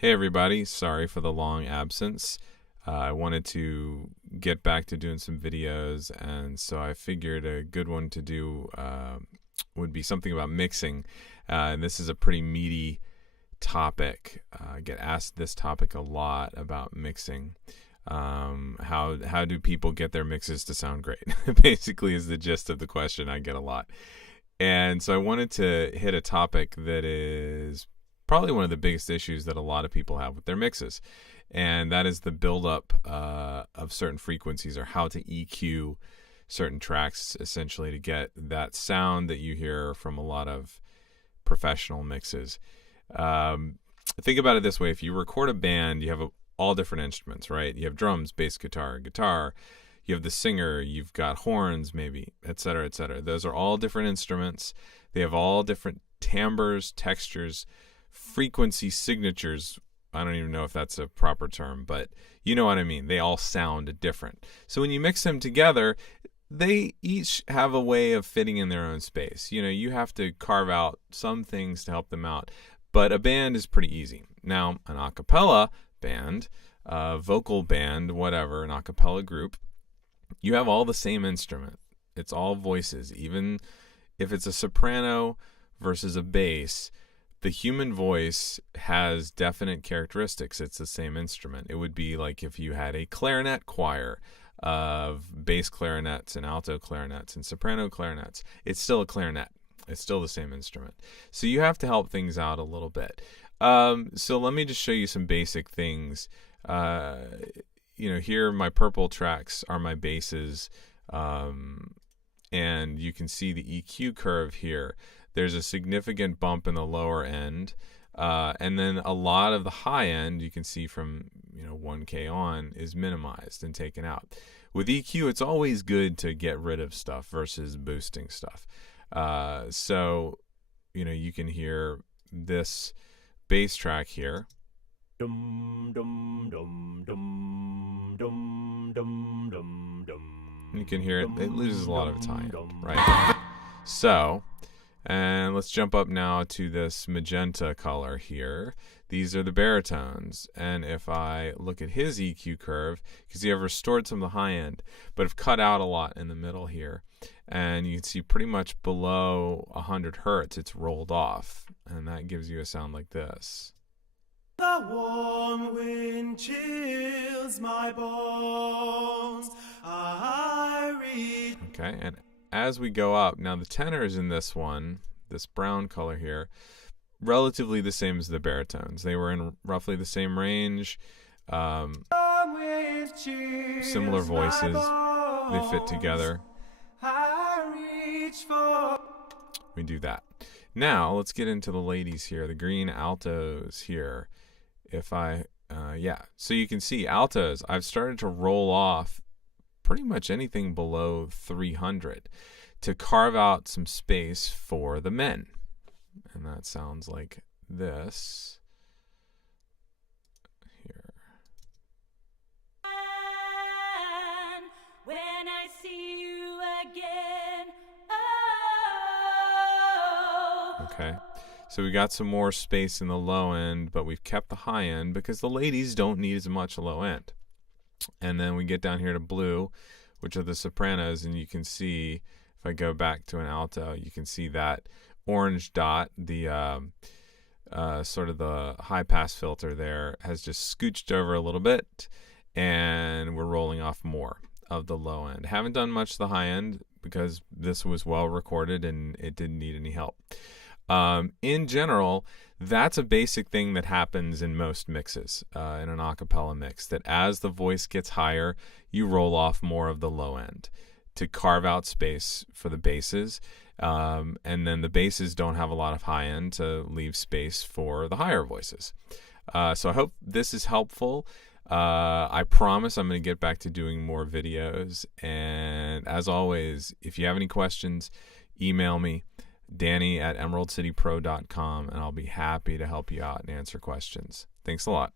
Hey everybody, sorry for the long absence. I wanted to get back to doing some videos, and so I figured a good one to do would be something about mixing. And this is a pretty meaty topic. I get asked this topic a lot about mixing. How do people get their mixes to sound great? Basically is the gist of the question I get a lot. And so I wanted to hit a topic that is probably one of the biggest issues that a lot of people have with their mixes, and that is the buildup of certain frequencies, or how to EQ certain tracks, essentially, to get that sound that you hear from a lot of professional mixes. Think about it this way: if you record a band, you have all different instruments, right? You have drums, bass, guitar. You have the singer, you've got horns, maybe, etc., etc. Those are all different instruments. They have all different timbres, textures, frequency signatures. I don't even know if that's a proper term, but you know what I mean. They all sound different. So when you mix them together, they each have a way of fitting in their own space. You know, you have to carve out some things to help them out. But a band is pretty easy. Now, an a cappella band, vocal band, whatever, an a cappella group, you have all the same instrument. It's all voices. Even if it's a soprano versus a bass, the human voice has definite characteristics. It's the same instrument. It would be like if you had a clarinet choir of bass clarinets and alto clarinets and soprano clarinets. It's still a clarinet. It's still the same instrument. So you have to help things out a little bit. So let me just show you some basic things. Here my purple tracks are my basses, and you can see the EQ curve here. There's a significant bump in the lower end, and then a lot of the high end, you can see from 1K on, is minimized and taken out. With EQ, it's always good to get rid of stuff versus boosting stuff. So you can hear this bass track here. Dum, dum, dum, dum, dum, dum, dum, dum. You can hear it loses a lot of its high end, right? So, and let's jump up now to this magenta color here. These are the baritones, and if I look at his EQ curve, because I've restored some of the high end, but I've cut out a lot in the middle here, and you can see pretty much below 100 hertz it's rolled off, and that gives you a sound like this. The warm wind chills my bones. I read. Okay, and as we go up, now the tenors in this one, this brown color here, relatively the same as the baritones. They were in roughly the same range, similar voices. They fit together. We do that. Now let's get into the ladies here, the green altos here. So you can see altos, I've started to roll off pretty much anything below 300 to carve out some space for the men. And that sounds like this here. When I see you again, oh. Okay. So we got some more space in the low end, but we've kept the high end because the ladies don't need as much low end. And then we get down here to blue, which are the sopranos, and you can see, if I go back to an alto, you can see that orange dot, the sort of the high pass filter there, has just scooched over a little bit, and we're rolling off more of the low end. Haven't done much of the high end because this was well recorded and it didn't need any help. In general, that's a basic thing that happens in most mixes, in an a cappella mix, that as the voice gets higher, you roll off more of the low end to carve out space for the basses. And then the basses don't have a lot of high end to leave space for the higher voices. So I hope this is helpful. I promise I'm going to get back to doing more videos. And as always, if you have any questions, email me, Danny@emeraldcitypro.com, and I'll be happy to help you out and answer questions. Thanks a lot.